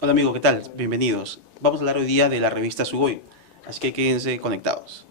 Hola amigo, ¿qué tal? Bienvenidos. Vamos a hablar hoy día de la revista Sugoi, así que quédense conectados.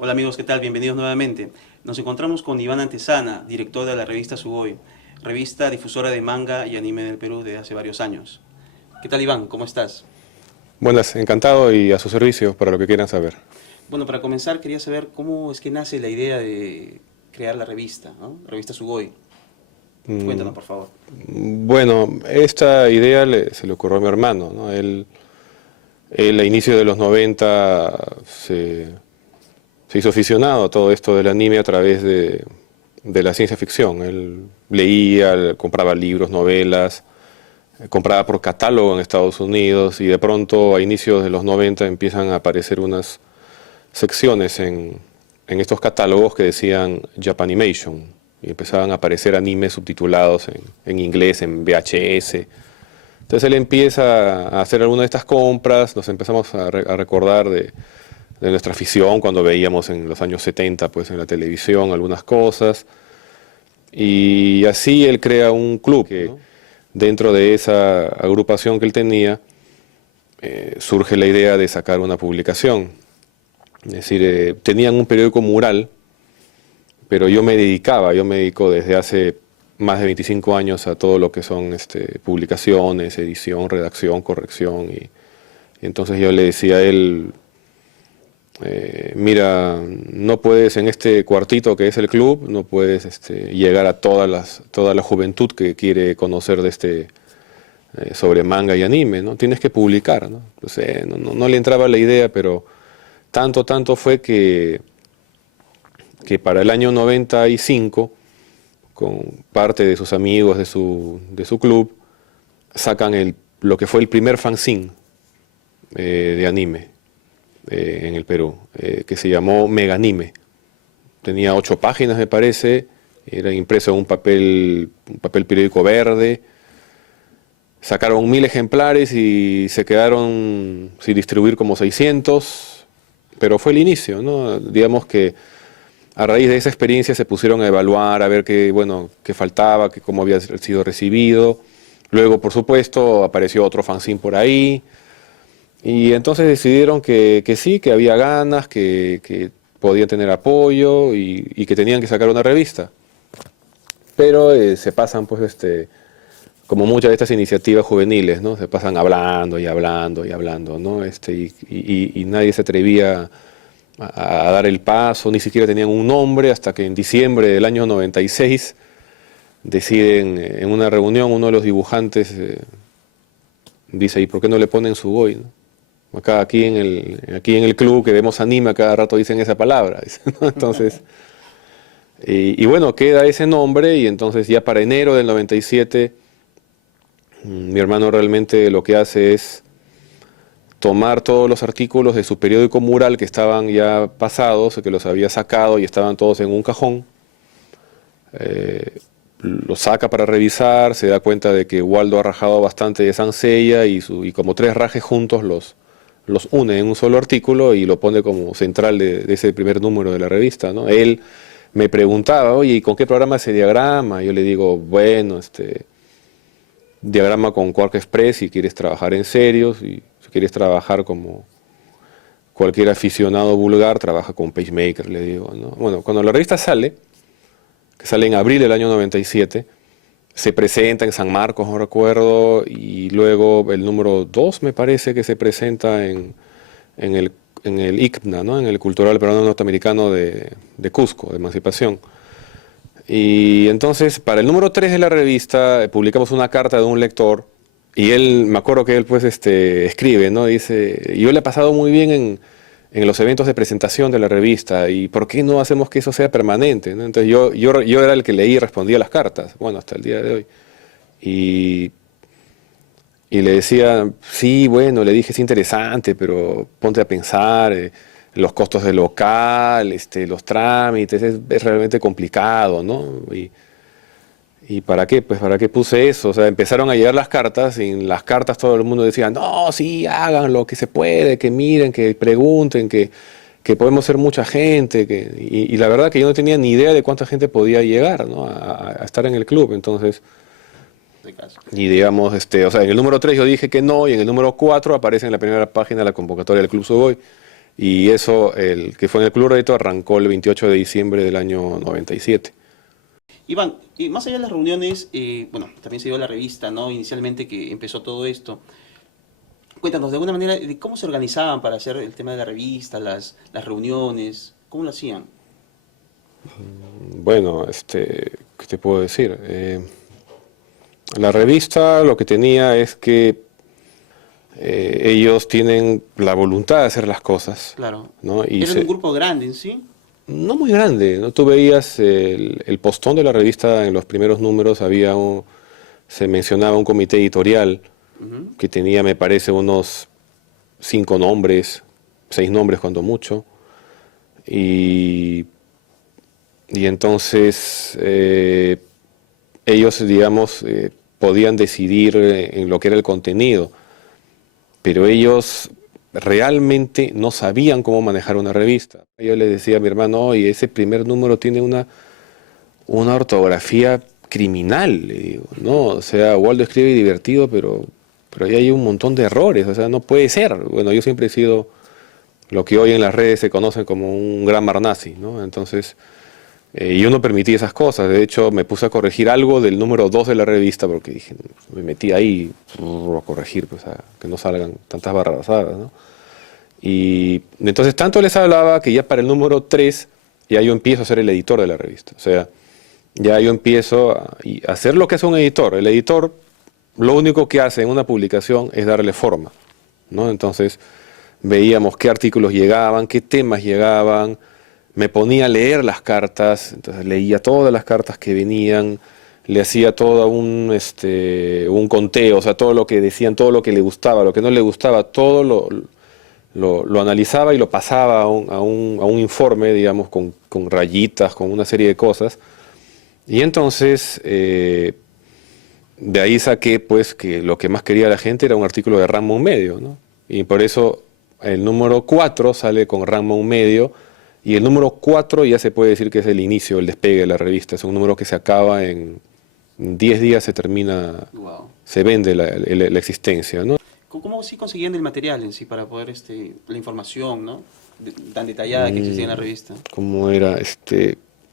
Hola amigos, ¿qué tal? Bienvenidos nuevamente. Nos encontramos con Iván Antesana, director de la revista Sugoi, revista difusora de manga y anime en el Perú desde hace varios años. ¿Qué tal Iván? ¿Cómo estás? Buenas, encantado y a su servicio para lo que quieran saber. Bueno, para comenzar quería saber cómo es que nace la idea de crear la revista, ¿no? La revista Sugoi. Cuéntanos, por favor. Bueno, esta idea se le ocurrió a mi hermano, ¿no? Él a inicios de los 90 se hizo aficionado a todo esto del anime a través de la ciencia ficción. Él leía, compraba libros, novelas, compraba por catálogo en Estados Unidos y de pronto a inicios de los 90 empiezan a aparecer unas secciones en estos catálogos que decían Japanimation y empezaban a aparecer animes subtitulados en inglés, en VHS. Entonces él empieza a hacer alguna de estas compras, nos empezamos a recordar de nuestra afición cuando veíamos en los años 70 pues, en la televisión algunas cosas. Y así él crea un club que dentro de esa agrupación que él tenía surge la idea de sacar una publicación. Es decir, tenían un periódico mural, pero yo me dedico desde hace más de 25 años a todo lo que son publicaciones, edición, redacción, corrección. Y entonces yo le decía a él, mira, no puedes en este cuartito que es el club, no puedes llegar a toda la juventud que quiere conocer de sobre manga y anime, ¿no? Tienes que publicar, ¿no? Entonces, no le entraba la idea, pero tanto fue que para el año 95, con parte de sus amigos de su club, sacan lo que fue el primer fanzine de anime en el Perú, que se llamó Meganime. Tenía 8 páginas, me parece, era impreso en un papel periódico verde. Sacaron 1000 ejemplares y se quedaron sin distribuir como 600, pero fue el inicio, ¿no? Digamos que a raíz de esa experiencia se pusieron a evaluar, a ver qué faltaba, cómo había sido recibido. Luego, por supuesto, apareció otro fanzine por ahí. Y entonces decidieron que sí, que había ganas, que podían tener apoyo y que tenían que sacar una revista. Pero se pasan, pues, como muchas de estas iniciativas juveniles, ¿no? Se pasan hablando y hablando y hablando, ¿no? Y nadie se atrevía a dar el paso, ni siquiera tenían un nombre, hasta que en diciembre del año 96 deciden, en una reunión, uno de los dibujantes dice, ¿y por qué no le ponen Sugoi, no? Acá, aquí en el club que vemos anime, a cada rato dicen esa palabra, ¿no? Entonces, y bueno, queda ese nombre y entonces ya para enero del 97 mi hermano realmente lo que hace es tomar todos los artículos de su periódico mural que estaban ya pasados, que los había sacado y estaban todos en un cajón, lo saca para revisar, se da cuenta de que Waldo ha rajado bastante de Sansella y como tres rajes juntos los une en un solo artículo y lo pone como central de ese primer número de la revista, ¿no? Él me preguntaba, oye, ¿y con qué programa se diagrama? Yo le digo, bueno, diagrama con Quark Express si quieres trabajar en serio, si quieres trabajar como cualquier aficionado vulgar, trabaja con PageMaker, le digo, ¿no? Bueno, cuando la revista sale, que sale en abril del año 97, se presenta en San Marcos, no recuerdo, y luego el número 2 me parece que se presenta en el ICNA, ¿no? En el Cultural Peruano Norteamericano de Cusco, de Emancipación. Y entonces, para el número 3 de la revista, publicamos una carta de un lector, y él, me acuerdo que él pues escribe, ¿no? Dice, yo le he pasado muy bien en los eventos de presentación de la revista, y ¿por qué no hacemos que eso sea permanente? ¿No? Entonces yo era el que leía y respondía las cartas, bueno, hasta el día de hoy. Y le decía, sí, bueno, le dije, es interesante, pero ponte a pensar, los costos del local, los trámites, es realmente complicado, ¿no? ¿Y para qué? Pues para qué puse eso. O sea, empezaron a llegar las cartas y en las cartas todo el mundo decía, no, sí, hagan lo que se puede, que miren, que pregunten, que podemos ser mucha gente. Y la verdad que yo no tenía ni idea de cuánta gente podía llegar, ¿no? a estar en el club. Entonces, y digamos, o sea, en el número 3 yo dije que no, y en el número 4 aparece en la primera página la convocatoria del Club Suboy. Y eso, el que fue en el Club Reto, arrancó el 28 de diciembre del año 97. Iván, más allá de las reuniones, bueno, también se dio la revista, ¿no? Inicialmente que empezó todo esto. Cuéntanos de alguna manera de cómo se organizaban para hacer el tema de la revista, las reuniones, ¿cómo lo hacían? Bueno, ¿qué te puedo decir? La revista lo que tenía es que ellos tienen la voluntad de hacer las cosas. Claro. ¿No? ¿Era un grupo grande en sí? No muy grande, ¿no? Tú veías el postón de la revista en los primeros números, se mencionaba un comité editorial que tenía, me parece, unos 5 nombres, 6 nombres cuando mucho. Y entonces ellos, digamos, podían decidir en lo que era el contenido, pero ellos realmente no sabían cómo manejar una revista. Yo le decía a mi hermano, oye, ese primer número tiene una ortografía criminal, le digo, ¿no? O sea, Waldo escribe divertido, pero ahí hay un montón de errores, o sea, no puede ser. Bueno, yo siempre he sido lo que hoy en las redes se conoce como un gran marnazi, ¿no? Entonces, yo no permití esas cosas. De hecho, me puse a corregir algo del número 2 de la revista, porque dije, me metí ahí a corregir, pues, a que no salgan tantas barrabasadas, ¿no? Y entonces tanto les hablaba que ya para el número 3 ya yo empiezo a ser el editor de la revista. O sea, ya yo empiezo a hacer lo que hace un editor. El editor lo único que hace en una publicación es darle forma, ¿no? Entonces veíamos qué artículos llegaban, qué temas llegaban, me ponía a leer las cartas, entonces leía todas las cartas que venían, le hacía todo un conteo, o sea, todo lo que decían, todo lo que le gustaba, lo que no le gustaba, todo lo analizaba y lo pasaba a un informe, digamos, con rayitas, con una serie de cosas. Y entonces, de ahí saqué, pues, que lo que más quería la gente era un artículo de Ramo Medio, ¿no? Y por eso el número 4 sale con Ramo Medio, y el número 4 ya se puede decir que es el inicio, el despegue de la revista. Es un número que se acaba en 10 días, se termina, Wow. Se vende la existencia, ¿no? ¿Cómo sí conseguían el material en sí para poder, la información, ¿no? Tan detallada que existía en la revista? ¿Cómo era?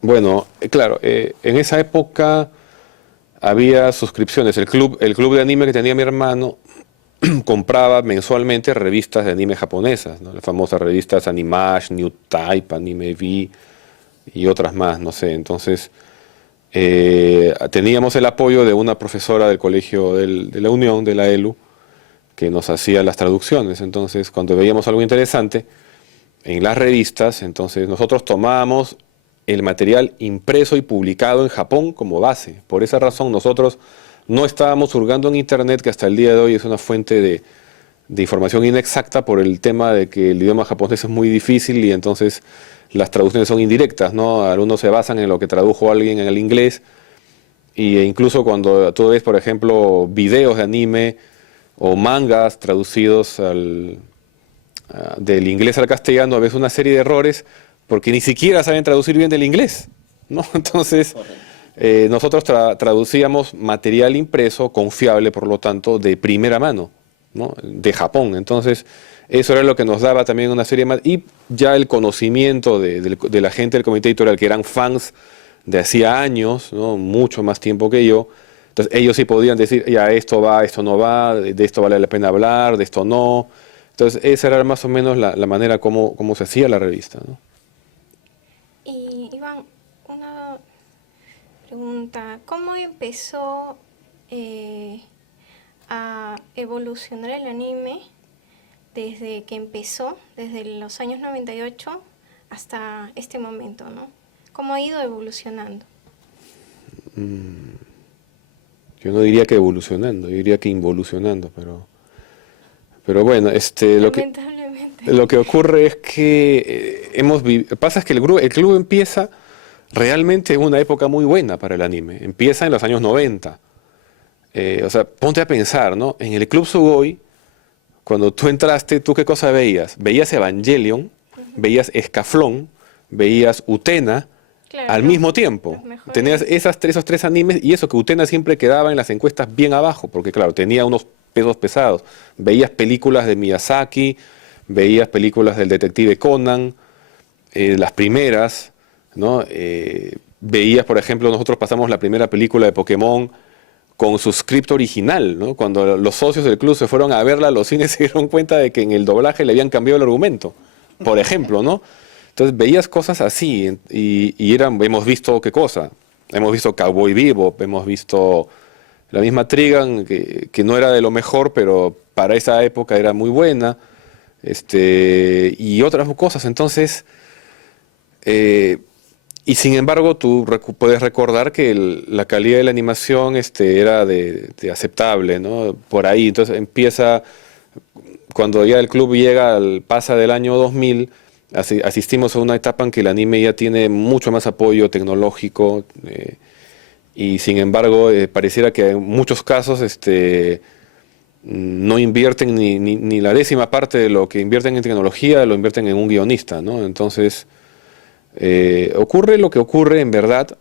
Bueno, claro, en esa época había suscripciones. El club de anime que tenía mi hermano compraba mensualmente revistas de anime japonesas, ¿no? Las famosas revistas Animash, New Type, Anime V y otras más, no sé. Entonces, teníamos el apoyo de una profesora del colegio de la Unión, de la ELU, que nos hacía las traducciones. Entonces, cuando veíamos algo interesante en las revistas, entonces nosotros tomábamos el material impreso y publicado en Japón como base. Por esa razón nosotros no estábamos hurgando en internet, que hasta el día de hoy es una fuente de información inexacta por el tema de que el idioma japonés es muy difícil y entonces las traducciones son indirectas, ¿no? Algunos se basan en lo que tradujo alguien en el inglés y incluso cuando tú ves, por ejemplo, videos de anime o mangas traducidos del inglés al castellano, ves una serie de errores porque ni siquiera saben traducir bien del inglés, ¿no? Entonces, nosotros traducíamos material impreso, confiable, por lo tanto, de primera mano, ¿no? De Japón. Entonces, eso era lo que nos daba también una serie más. Y ya el conocimiento de la gente del comité editorial, que eran fans de hacía años, ¿no? Mucho más tiempo que yo. Entonces, ellos sí podían decir, ya, esto va, esto no va, de esto vale la pena hablar, de esto no. Entonces, esa era más o menos la manera como se hacía la revista, ¿no? Y Iván, una pregunta, ¿cómo empezó a evolucionar el anime desde que empezó, desde los años 98 hasta este momento, ¿no? ¿Cómo ha ido evolucionando? Yo no diría que evolucionando, yo diría que involucionando, pero bueno, Lamentablemente. lo que ocurre es que pasa es que el club empieza realmente en una época muy buena para el anime, empieza en los años 90. O sea, ponte a pensar, ¿no? En el Club Sugoi, cuando tú entraste, ¿tú qué cosa veías? Veías Evangelion, veías Escaflón, veías Utena, Claro, al mismo tiempo. los mejores. Tenías esos tres animes y eso que Utena siempre quedaba en las encuestas bien abajo, porque claro, tenía unos pesos pesados. Veías películas de Miyazaki, veías películas del detective Conan, las primeras, ¿no? Veías, por ejemplo, nosotros pasamos la primera película de Pokémon con su script original, ¿no? Cuando los socios del club se fueron a verla, los cines se dieron cuenta de que en el doblaje le habían cambiado el argumento, por ejemplo, ¿no? Entonces veías cosas así hemos visto qué cosa, hemos visto Cowboy Bebop, hemos visto la misma Trigun, que no era de lo mejor, pero para esa época era muy buena, y otras cosas. Entonces, y sin embargo, tú puedes recordar que la calidad de la animación era de aceptable, ¿no? Por ahí, entonces empieza, cuando ya el club pasa del año 2000, asistimos a una etapa en que el anime ya tiene mucho más apoyo tecnológico, y sin embargo, pareciera que en muchos casos no invierten ni la décima parte de lo que invierten en tecnología, lo invierten en un guionista, ¿no? Entonces, ocurre lo que ocurre en verdad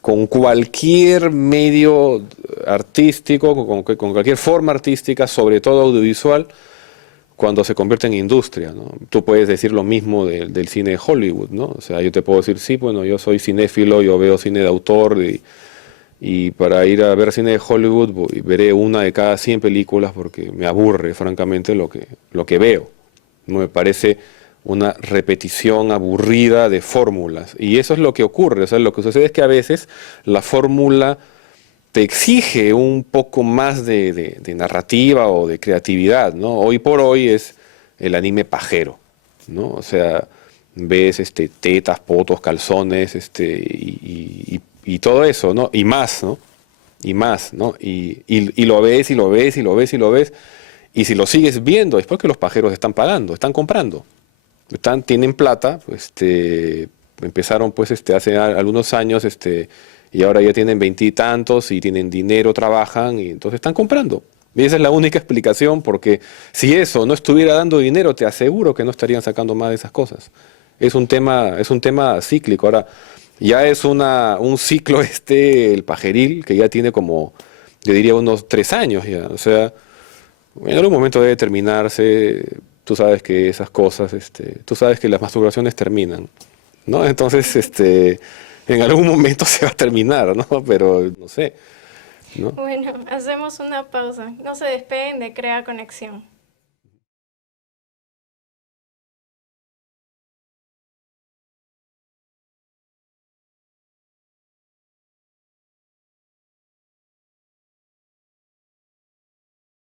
con cualquier medio artístico, con cualquier forma artística, sobre todo audiovisual, cuando se convierte en industria, ¿no? Tú puedes decir lo mismo del cine de Hollywood, ¿no? O sea, yo te puedo decir, sí, bueno, yo soy cinéfilo, yo veo cine de autor y para ir a ver cine de Hollywood veré una de cada 100 películas porque me aburre, francamente, lo que veo. No me parece una repetición aburrida de fórmulas. Y eso es lo que ocurre. O sea, lo que sucede es que a veces la fórmula te exige un poco más de narrativa o de creatividad, ¿no? Hoy por hoy es el anime pajero, ¿no? O sea, ves tetas, potos, calzones, y todo eso, ¿no? Y más, ¿no? Y más, ¿no? Y lo ves, y lo ves, y lo ves, y lo ves. Y si lo sigues viendo, es porque los pajeros están pagando, están comprando. Tienen plata, empezaron pues hace algunos años, y ahora ya tienen veintitantos y tienen dinero, trabajan y entonces están comprando. Y esa es la única explicación, porque si eso no estuviera dando dinero, te aseguro que no estarían sacando más de esas cosas. Es un tema cíclico. Ahora, ya es un ciclo el pajeril, que ya tiene como, yo diría, unos 3 años ya. O sea, en algún momento debe terminarse. Tú sabes que esas cosas, tú sabes que las masturbaciones terminan, ¿no? Entonces, en algún momento se va a terminar, ¿no? Pero no sé, ¿no? Bueno, hacemos una pausa. No se despeguen de Crea Conexión.